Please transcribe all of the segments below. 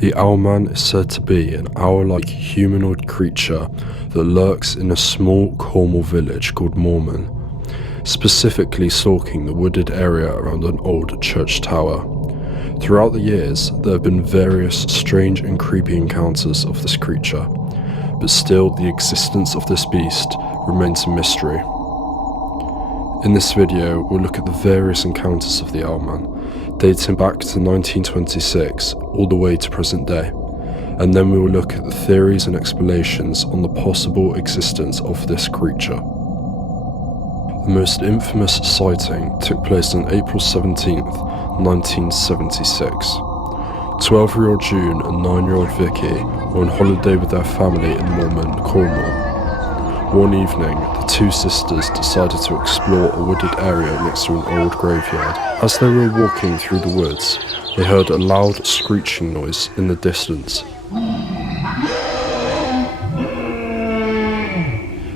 The OWLMAN is said to be an owl-like humanoid creature that lurks in a small Cornwall village called OWLMAN, specifically stalking the wooded area around an old church tower. Throughout the years, there have been various strange and creepy encounters of this creature, but still the existence of this beast remains a mystery. In this video, we'll look at the various encounters of the OWLMAN, dating back to 1926 all the way to present day, and then we will look at the theories and explanations on the possible existence of this creature. The most infamous sighting took place on April 17th, 1976. 12-year-old June and 9-year-old Vicky were on holiday with their family in OWLMAN, Cornwall. One evening, the two sisters decided to explore a wooded area next to an old graveyard. As they were walking through the woods, they heard a loud screeching noise in the distance.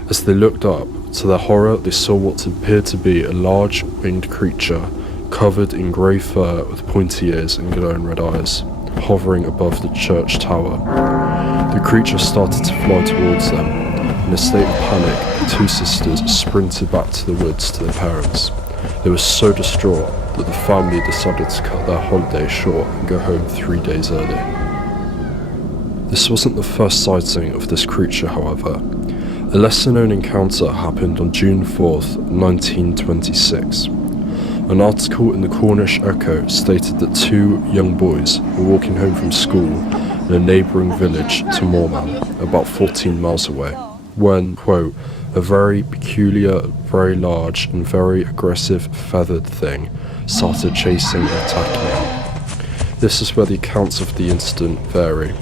As they looked up, to their horror, they saw what appeared to be a large winged creature covered in grey fur with pointy ears and glowing red eyes, hovering above the church tower. The creature started to fly towards them. In a state of panic, the two sisters sprinted back to the woods to their parents. They were so distraught that the family decided to cut their holiday short and go home 3 days early. This wasn't the first sighting of this creature, however. A lesser-known encounter happened on June 4th, 1926. An article in the Cornish Echo stated that two young boys were walking home from school in a neighbouring village to OWLMAN, about 14 miles away, when, quote, a very peculiar, very large and very aggressive feathered thing started chasing and attacking them. This is where the accounts of the incident vary.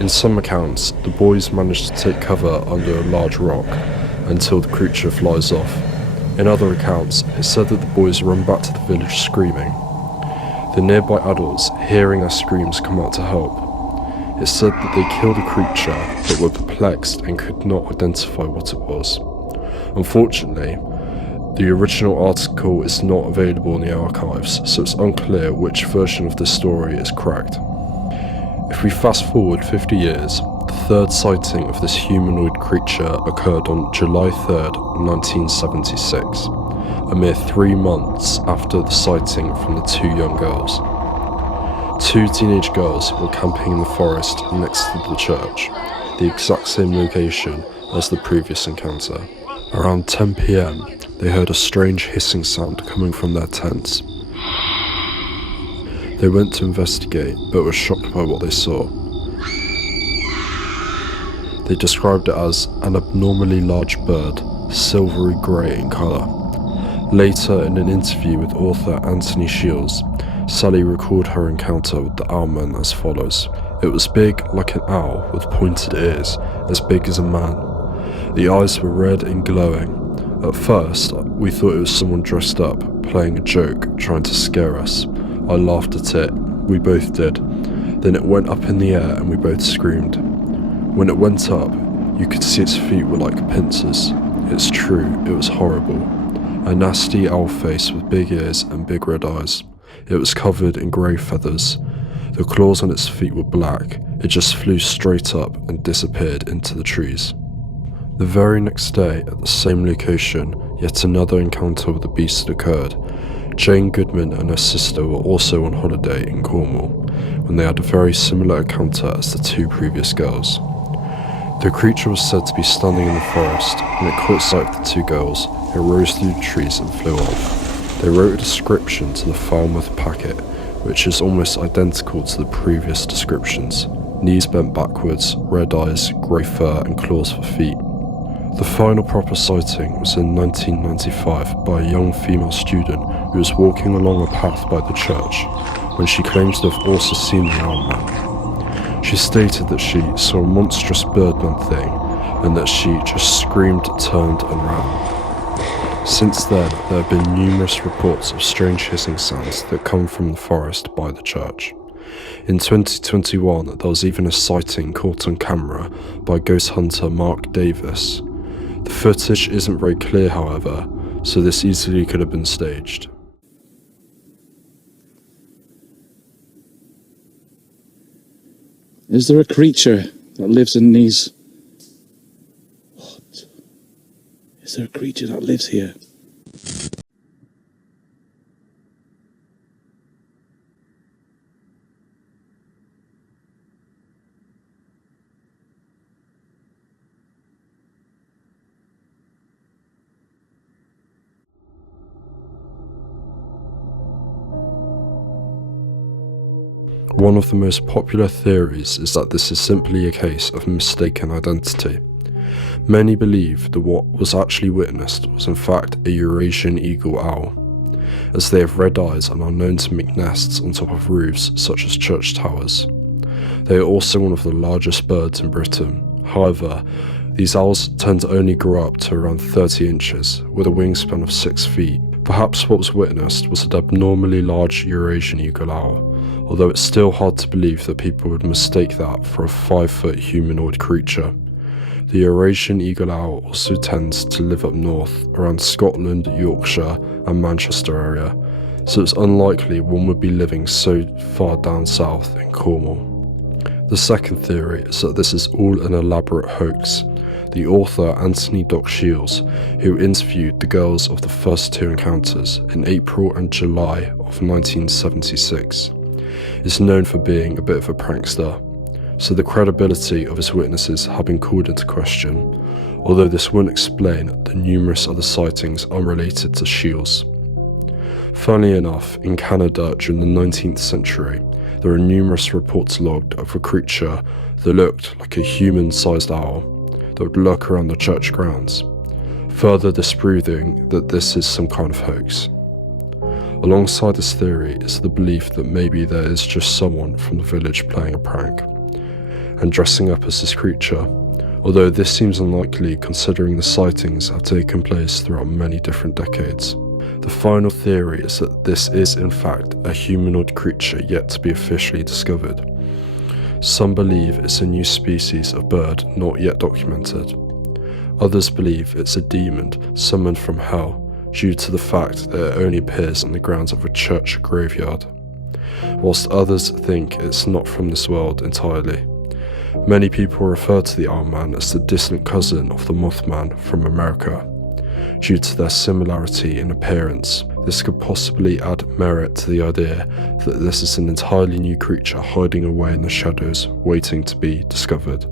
In some accounts, the boys managed to take cover under a large rock until the creature flies off. In other accounts, it's said that the boys run back to the village screaming. The nearby adults, hearing their screams, come out to help. It's said that they killed a creature but were perplexed and could not identify what it was. Unfortunately, the original article is not available in the archives, so it's unclear which version of this story is correct. If we fast forward 50 years, the third sighting of this humanoid creature occurred on July 3rd, 1976, a mere 3 months after the sighting from the two young girls. Two teenage girls were camping in the forest next to the church, the exact same location as the previous encounter. Around 10 PM, they heard a strange hissing sound coming from their tents. They went to investigate, but were shocked by what they saw. They described it as an abnormally large bird, silvery grey in colour. Later, in an interview with author Anthony Shields, Sally recalled her encounter with the OWLMAN as follows. It was big like an owl with pointed ears, as big as a man. The eyes were red and glowing. At first, we thought it was someone dressed up, playing a joke, trying to scare us. I laughed at it. We both did. Then it went up in the air and we both screamed. When it went up, you could see its feet were like pincers. It's true, it was horrible. A nasty owl face with big ears and big red eyes. It was covered in grey feathers. The claws on its feet were black. It just flew straight up and disappeared into the trees. The very next day, at the same location, yet another encounter with the beast occurred. Jane Goodman and her sister were also on holiday in Cornwall, when they had a very similar encounter as the two previous girls. The creature was said to be standing in the forest. When it caught sight of the two girls, it rose through the trees and flew off. They wrote a description to the Falmouth packet, which is almost identical to the previous descriptions. Knees bent backwards, red eyes, grey fur and claws for feet. The final proper sighting was in 1995 by a young female student who was walking along a path by the church, when she claims to have also seen the OWLMAN. She stated that she saw a monstrous birdman thing, and that she just screamed, turned and ran. Since then, there have been numerous reports of strange hissing sounds that come from the forest by the church. In 2021, there was even a sighting caught on camera by ghost hunter Mark Davis. The footage isn't very clear, however, so this easily could have been staged. Is there a creature that lives in these? What? Is there a creature that lives here? One of the most popular theories is that this is simply a case of mistaken identity. Many believe that what was actually witnessed was in fact a Eurasian eagle owl, as they have red eyes and are known to make nests on top of roofs such as church towers. They are also one of the largest birds in Britain. However, these owls tend to only grow up to around 30 inches, with a wingspan of 6 feet. Perhaps what was witnessed was an abnormally large Eurasian eagle owl, although it's still hard to believe that people would mistake that for a 5-foot humanoid creature. The Eurasian eagle owl also tends to live up north, around Scotland, Yorkshire and Manchester area, so it's unlikely one would be living so far down south in Cornwall. The second theory is that this is all an elaborate hoax. The author Anthony Shields, who interviewed the girls of the first 2 encounters in April and July of 1976, is known for being a bit of a prankster, so the credibility of his witnesses have been called into question, although this wouldn't explain the numerous other sightings unrelated to Shields. Funnily enough, in Canada during the 19th century, there are numerous reports logged of a creature that looked like a human-sized owl that would lurk around the church grounds, further disproving that this is some kind of hoax. Alongside this theory is the belief that maybe there is just someone from the village playing a prank and dressing up as this creature, although this seems unlikely considering the sightings have taken place throughout many different decades. The final theory is that this is in fact a humanoid creature yet to be officially discovered. Some believe it's a new species of bird not yet documented. Others believe it's a demon summoned from hell due to the fact that it only appears on the grounds of a church graveyard, whilst others think it's not from this world entirely. Many people refer to the OWLMAN as the distant cousin of the Mothman from America, due to their similarity in appearance. This could possibly add merit to the idea that this is an entirely new creature hiding away in the shadows, waiting to be discovered.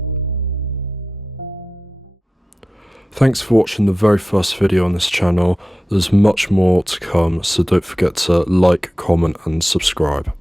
Thanks for watching the very first video on this channel. There's much more to come, so don't forget to like, comment and subscribe.